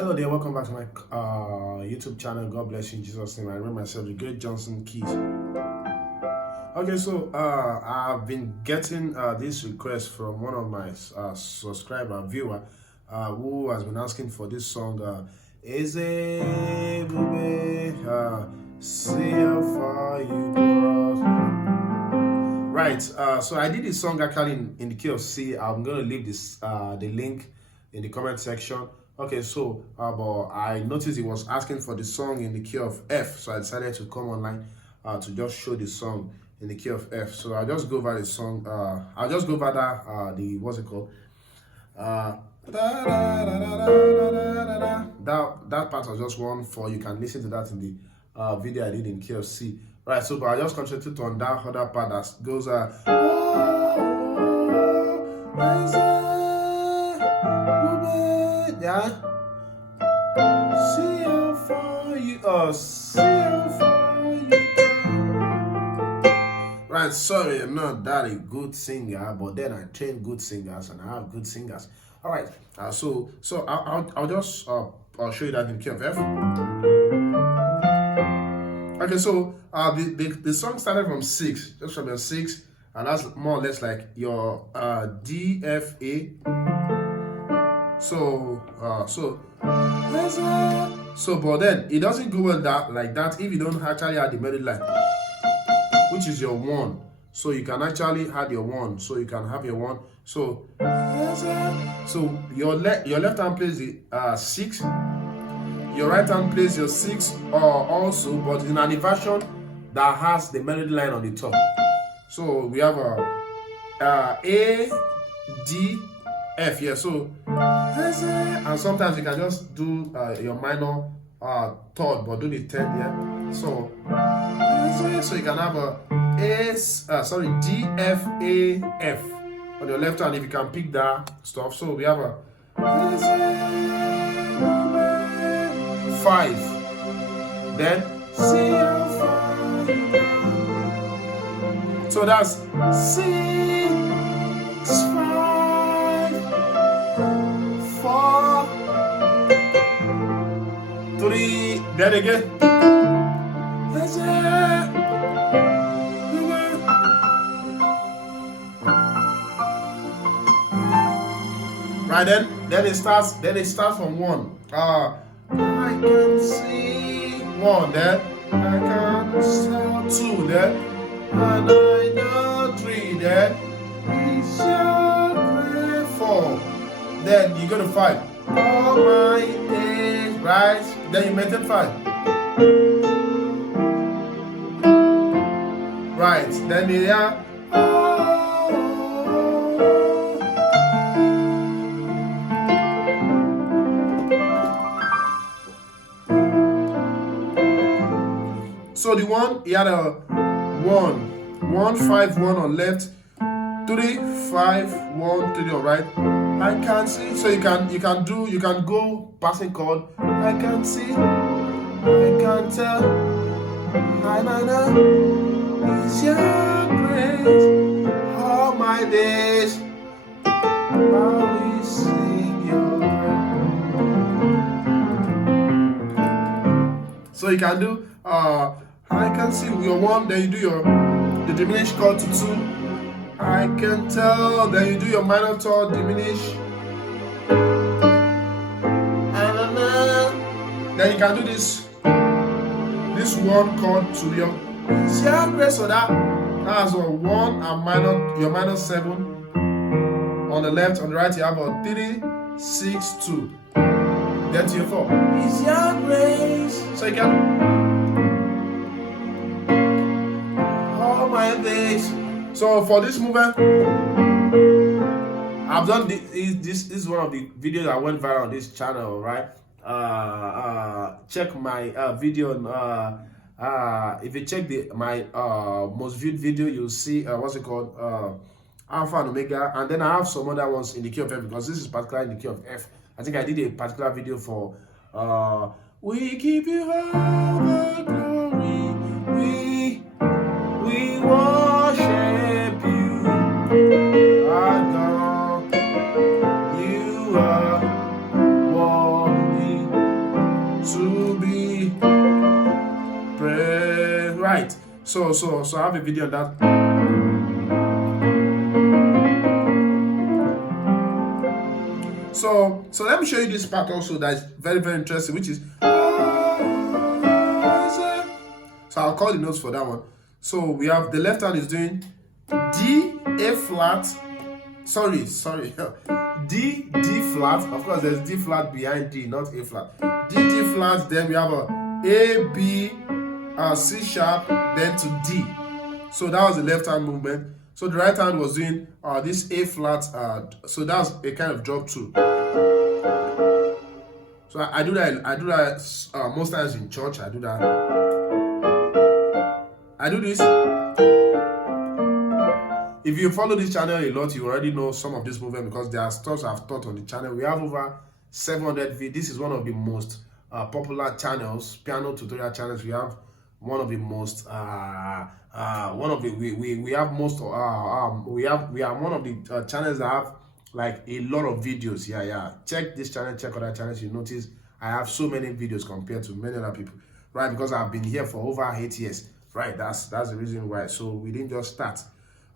Hello there, welcome back to my YouTube channel. God bless you in Jesus' name. I remember myself, the great Johnsonkeyz. Okay, so I've been getting this request from one of my viewer, who has been asking for this song, Eze Ebube, see how far you brought. Right, so I did this song actually in the key of C. I'm going to leave this the link in the comment section. Okay, so but I noticed he was asking for the song in the key of F, so I decided to come online to just show the song in the key of F. So I'll just go over the song. I'll just go over that the what's it called? That part was just one for you can listen to that in the video I did in key of C. Right, so but I just concentrate on that other part that goes yeah. See how far you see how far you Right, sorry, I'm not that a good singer, but then I train good singers and I have good singers. All right, so I'll just I'll show you that in key of F. Okay, so the song started from 6, just from your 6, and that's more or less like your D, F, A. So but then it doesn't go well like that if you don't actually add the melody line, which is your 1. So you can actually add your 1. So you can have your 1. So your left hand plays the 6. Your right hand plays your 6 also, but in an version that has the melody line on the top. So we have A, D, F here. So and sometimes you can just do your minor third, but do the 10th here. So you can have a D, F, A, F on your left hand if you can pick that stuff. So we have a 5, then C, so that's 6, 5, 4, 3, then again. Right, then it starts from 1. I can see 1 there, I can smell 2 there, and I know 3 there. It's your 4. Then you go to 5. All my days, right? Then you maintain 5. Right, then they are. So the 1, he had a 1, 5, 1 on left, 3, 5, 1, 3 on right. I can see. So you can go passing chord. I can see, I can tell, I know it's your grace, all my days, I will sing your praise. So you can do I can see your 1, then you do the diminished chord to 2. I can tell, then you do your minor third diminish. Then you can do this 1 chord to your grace, so that's a 1 and your minor 7 on the left. On the right you have a 3, 6, 2. Then to your 4. It's your grace. So you can my days. So for this movement, I've done this is one of the videos that went viral on this channel, right? Check my video on if you check my most viewed video, you'll see what's it called, Alpha and Omega, and then I have some other ones in the key of F, because this is particular in the key of F. I think I did a particular video for we give you all the glory, we worship you, adore you are worthy. So I have a video on that. So let me show you this part also that is very, very interesting, which is, so I'll call the notes for that one. So we have the left hand is doing D, A flat, sorry, D, D flat. Of course, there's D flat behind D, not A flat. D, D flat, then we have A, B, C sharp, then to D. So that was the left hand movement. So the right hand was doing this A flat, so that's a kind of drop two. So I do that most times in church. I do that. I do this. If you follow this channel a lot, you already know some of this movement because there are stuff I've taught on the channel. We have over 700 videos. This is one of the most popular channels, piano tutorial channels. We have one of the most we are one of the channels that have like a lot of videos. Yeah. Check this channel, check other channels. You notice I have so many videos compared to many other people, right? Because I've been here for over 8 years, right? That's the reason why. So we didn't just start.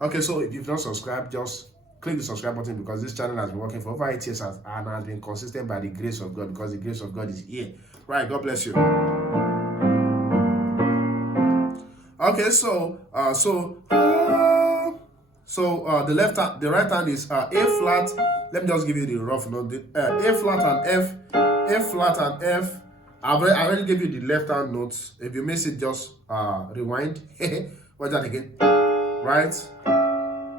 Okay, so if you've not subscribed, just click the subscribe button because this channel has been working for over 8 years and has been consistent by the grace of God, because the grace of God is here, right? God bless you. Okay, so the right hand is A flat. Let me just give you the rough note. A flat and F, A flat and F. I already gave you the left hand notes. If you miss it, just rewind. Watch that again. Right?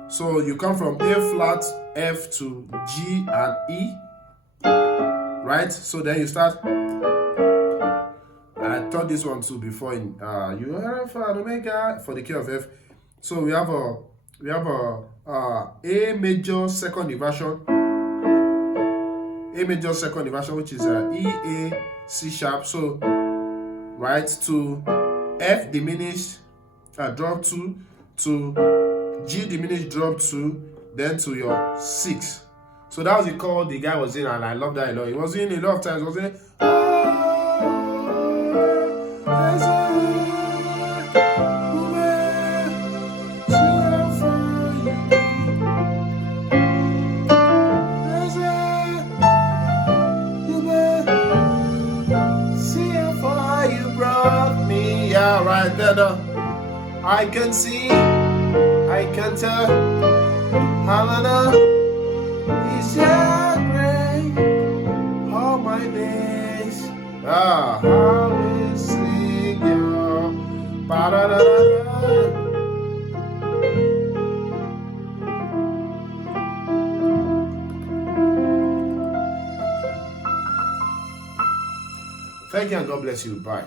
So you come from A flat, F to G and E. Right? So then you start. I taught this one too before in you have an omega for the key of F. So we have a major second inversion. A major second inversion, which is E, A, C sharp. So right to F diminished, drop 2 to G diminished, drop 2, then to your 6. So that was the chord the guy was in, and I love that a lot. He was in a lot of times. He was in. Right there, I can see, I can tell, Helena is great, all my days, I will sing you, Thank you and God bless you. Bye.